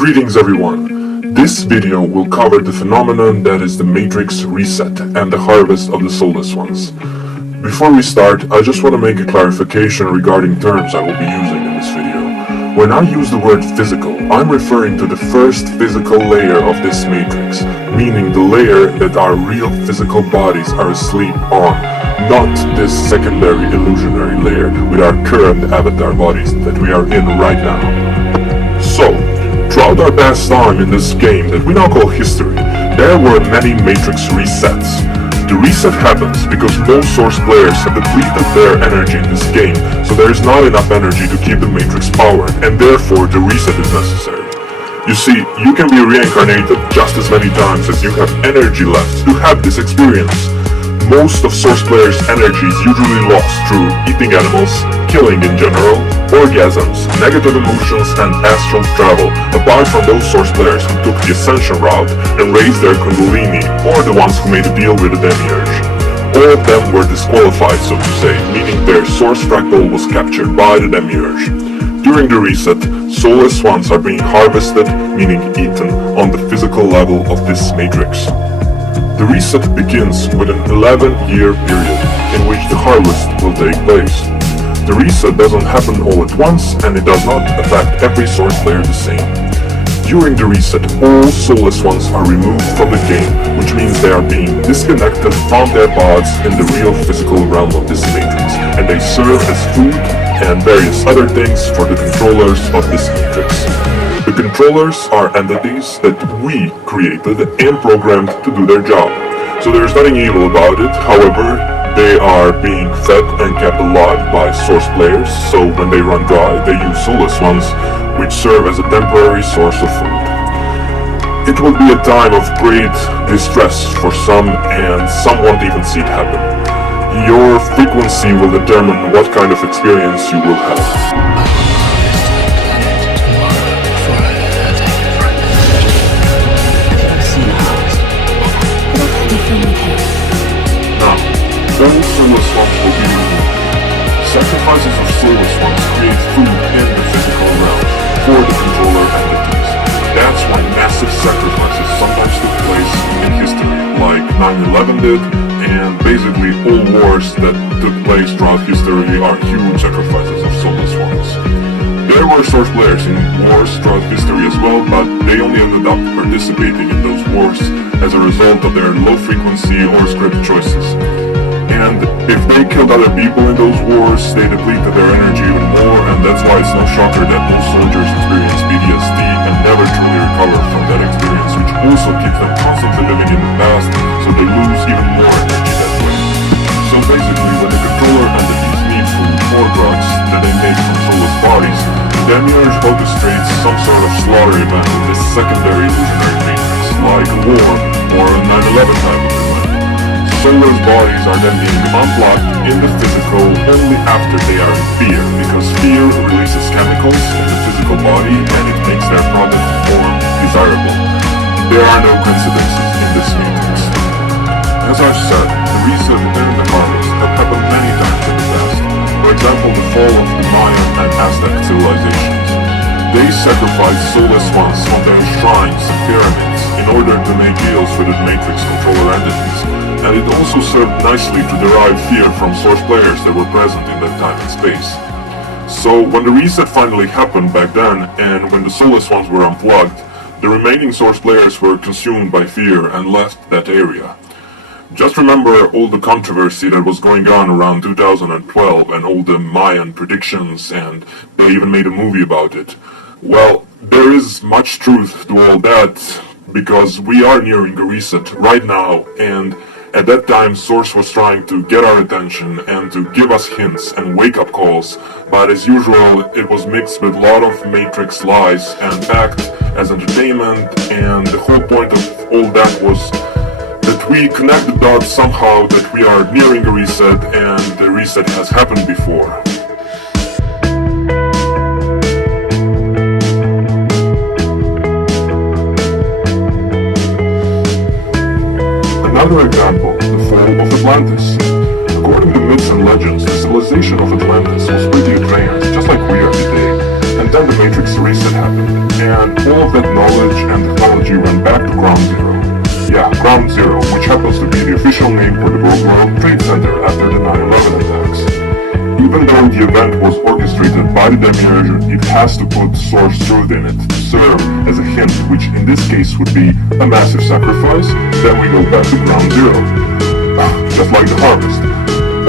Greetings everyone! This video will cover the phenomenon that is the Matrix reset and the harvest of the Soulless ones. Before we start, I just want to make a clarification regarding terms I will be using in this video. When I use the word physical, I'm referring to the first physical layer of this matrix, meaning the layer that our real physical bodies are asleep on, not this secondary illusionary layer with our current avatar bodies that we are in right now. So, throughout our past time in this game that we now call history, there were many matrix resets. The reset happens because most source players have depleted their energy in this game, so there is not enough energy to keep the matrix powered, and therefore the reset is necessary. You see, you can be reincarnated just as many times as you have energy left to have this experience. Most of source players' energy is usually lost through eating animals, killing in general, orgasms, negative emotions, and astral travel, apart from those source players who took the ascension route and raised their kundalini, or the ones who made a deal with the demiurge. All of them were disqualified, so to say, meaning their source fractal was captured by the demiurge. During the reset, soulless ones are being harvested, meaning eaten, on the physical level of this matrix. The reset begins with an 11-year period in which the harvest will take place. The reset doesn't happen all at once, and it does not affect every source player the same. During the reset, all soulless ones are removed from the game, which means they are being disconnected from their pods in the real physical realm of this matrix, and they serve as food and various other things for the controllers of this matrix. The controllers are entities that we created and programmed to do their job. So there's nothing evil about it, however, they are being fed and kept alive by source players, so when they run dry, they use soulless ones, which serve as a temporary source of food. It will be a time of great distress for some, and some won't even see it happen. Your frequency will determine what kind of experience you will have. Those soulless ones will be removed. Sacrifices of soulless ones create food in the physical realm for the controller entities. That's why massive sacrifices sometimes took place in history, like 9/11 did, and basically all wars that took place throughout history are huge sacrifices of soulless ones. There were source players in wars throughout history as well, but they only ended up participating in those wars as a result of their low frequency or script choices. And if they killed other people in those wars, they depleted their energy even more, and that's why it's no shocker that most soldiers experience PTSD and never truly recover from that experience, which also keeps them constantly living in the past, so they lose even more energy that way. So basically, when the controller entities need food or drugs that they make from soulless bodies, the demiurge orchestrates some sort of slaughter event in this secondary illusionary matrix, like a war or a 9/11 type of event. Soulless bodies are then being unplugged in the physical only after they are in fear, because fear releases chemicals in the physical body and it makes their product more desirable. There are no coincidences in this matrix. As I've said, the reset and the harvest have happened many times in the past. For example, the fall of the Mayan and Aztec civilizations. They sacrificed soulless ones on their shrines and pyramids in order to make deals with the matrix controller entities. And it also served nicely to derive fear from source players that were present in that time and space. So when the reset finally happened back then, and when the soulless ones were unplugged, the remaining source players were consumed by fear and left that area. Just remember all the controversy that was going on around 2012 and all the Mayan predictions, and they even made a movie about it. Well, there is much truth to all that, because we are nearing a reset right now, and at that time, Source was trying to get our attention and to give us hints and wake-up calls, but as usual, it was mixed with a lot of Matrix lies and act as entertainment, and the whole point of all that was that we connect the dots somehow that we are nearing a reset, and the reset has happened before. Another example, the fall of Atlantis. According to myths and legends, the civilization of Atlantis was pretty advanced, just like we are today, and then the Matrix reset happened, and all of that knowledge and technology went back to Ground Zero. Yeah, Ground Zero, which happens to be the official name for the World Trade Center after the 9/11 attacks. Even though the event was orchestrated by the Demiurge, it has to put source truth in it to serve as a hint, which in this case would be a massive sacrifice. Then we go back to Ground Zero. Just like the harvest.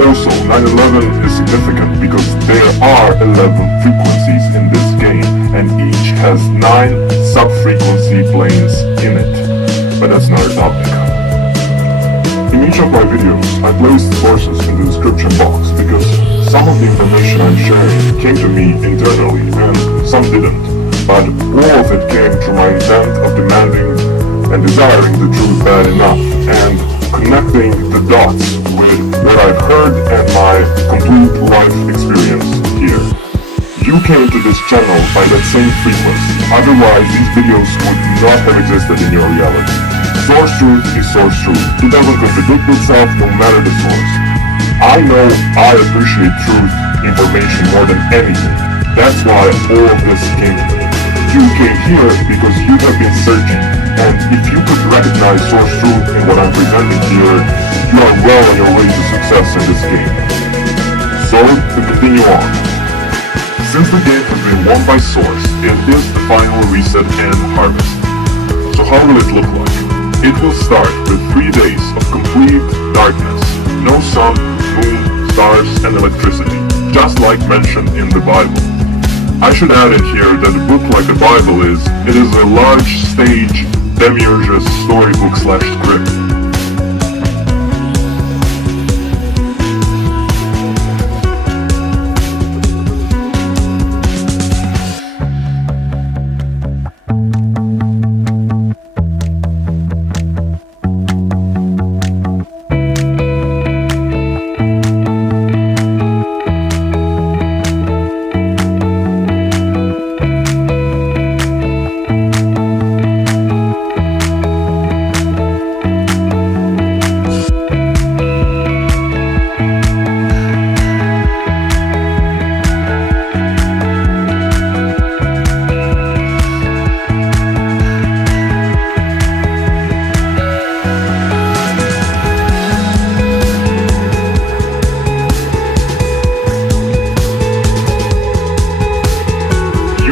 Also, 9/11 is significant because there are 11 frequencies in this game, and each has 9 sub-frequency planes in it. But that's another topic. In each of my videos, I placed sources in the description box because some of the information I'm sharing came to me internally and some didn't, but all of it came through my intent of demanding and desiring the truth bad enough and connecting the dots with what I've heard and my complete life experience here. You came to this channel by that same frequency, otherwise these videos would not have existed in your reality. Source truth is source truth. It doesn't contradict itself no matter the source. I know I appreciate truth information more than anything. That's why all of this came to me. You came here because you have been searching, and if you could recognize source truth in what I'm presenting here, you are well on your way to success in this game. So, to continue on. Since the game has been won by source, it is the final reset and harvest. So how will it look like? It will start with 3 days of complete darkness. No sun, moon, stars, and electricity, just like mentioned in the Bible. I should add in here that a book like the Bible is a large stage Demiurge's storybook / script.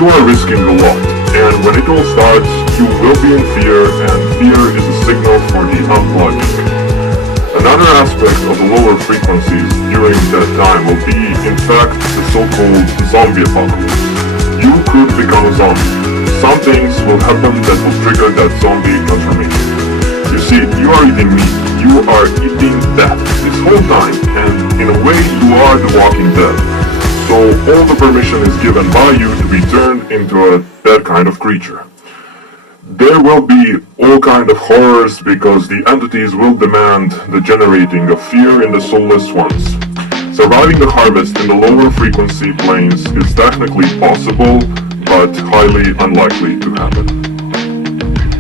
You are risking a lot, and when it all starts, you will be in fear, and fear is a signal for the unplugging. Another aspect of the lower frequencies during that time will be, in fact, the so-called zombie apocalypse. You could become a zombie. Some things will happen that will trigger that zombie transformation. You see, you are eating meat. You are eating death this whole time, and in a way, you are the walking dead. So all the permission is given by you to be turned into that kind of creature. There will be all kind of horrors because the entities will demand the generating of fear in the soulless ones. Surviving the harvest in the lower frequency planes is technically possible, but highly unlikely to happen.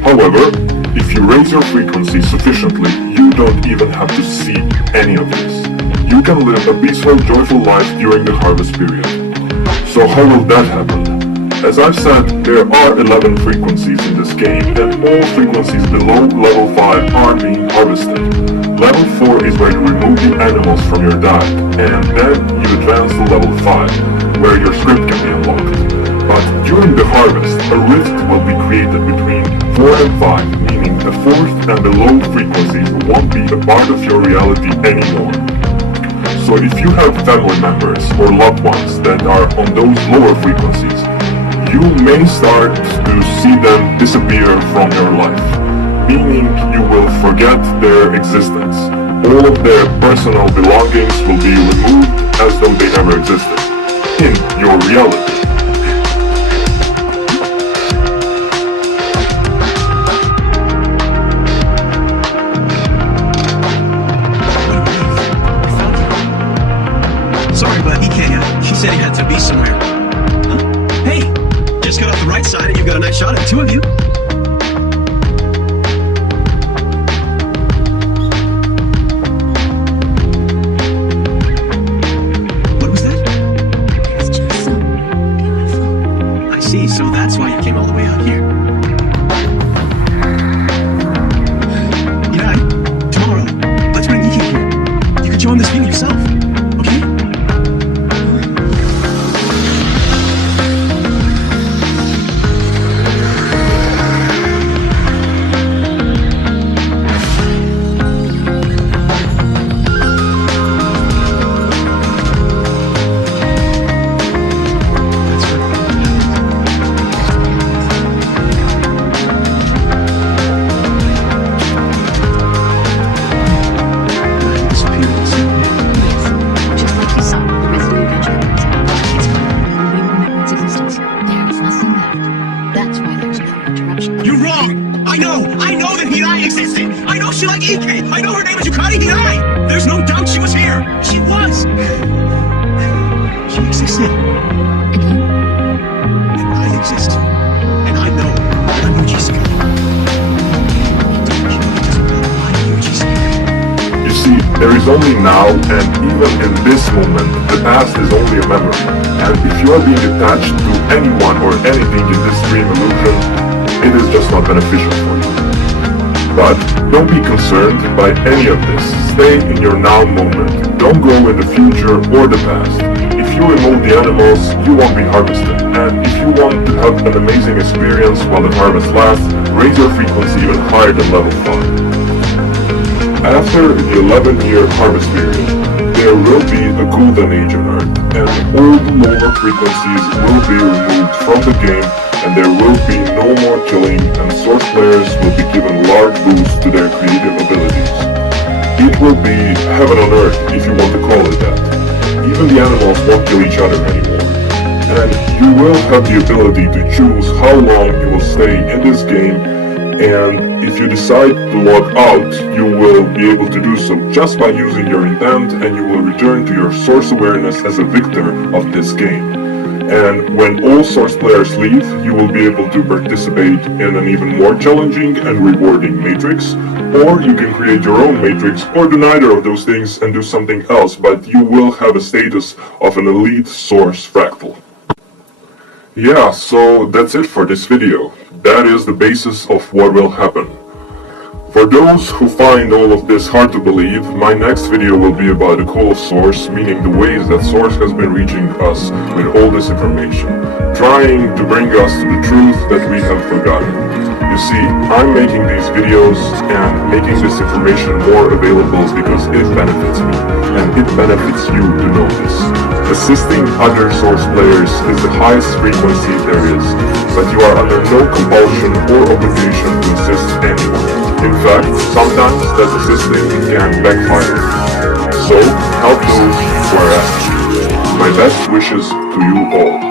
However, if you raise your frequency sufficiently, you don't even have to see any of this. You can live a peaceful, joyful life during the harvest period. So how will that happen? As I've said, there are 11 frequencies in this game, and all frequencies below level 5 are being harvested. Level 4 is where you remove the animals from your diet, and then you advance to level 5, where your script can be unlocked. But during the harvest, a rift will be created between 4 and 5, meaning the 4th and the low frequencies won't be a part of your reality anymore. So if you have family members or loved ones that are on those lower frequencies, you may start to see them disappear from your life, meaning you will forget their existence. All of their personal belongings will be removed as though they never existed in your reality. Sorry, but he can't. She said he had to be somewhere. Huh? Hey, just got off the right side and you got a nice shot at 2 of you. What was that? It's just so beautiful. I wrong. I know that Hirai existed. I know she liked Ike. I know her name is Yukari Hirai. There's no doubt she was here. She was. She existed. And I exist. And I know Yuji's You see, there is only now, and even in this moment, the past is only a memory. And if you are being attached to anyone or anything in this dream illusion, it is just not beneficial for you. But don't be concerned by any of this. Stay in your now moment. Don't go in the future or the past. If you remove the animals, you won't be harvested. And if you want to have an amazing experience while the harvest lasts, raise your frequency even higher than level 5. After the 11-year harvest period, there will be a golden age on Earth, and all the lower frequencies will be removed from the game, and there will be no more killing, and Source players will be given large boosts to their creative abilities. It will be heaven on Earth, if you want to call it that. Even the animals won't kill each other anymore. And you will have the ability to choose how long you will stay in this game, and if you decide to log out, you will be able to do so just by using your intent, and you will return to your source awareness as a victor of this game. And when all source players leave, you will be able to participate in an even more challenging and rewarding matrix, or you can create your own matrix, or do neither of those things and do something else, but you will have a status of an elite source fractal. Yeah, so that's it for this video. That is the basis of what will happen. For those who find all of this hard to believe, my next video will be about the call of Source, meaning the ways that Source has been reaching us with all this information, trying to bring us to the truth that we have forgotten. You see, I'm making these videos and making this information more available because it benefits me, and it benefits you to know this. Assisting other Source players is the highest frequency there is, but you are under no compulsion or obligation to assist anyone. In fact, sometimes that assisting can backfire. So, help those who are asking. My best wishes to you all.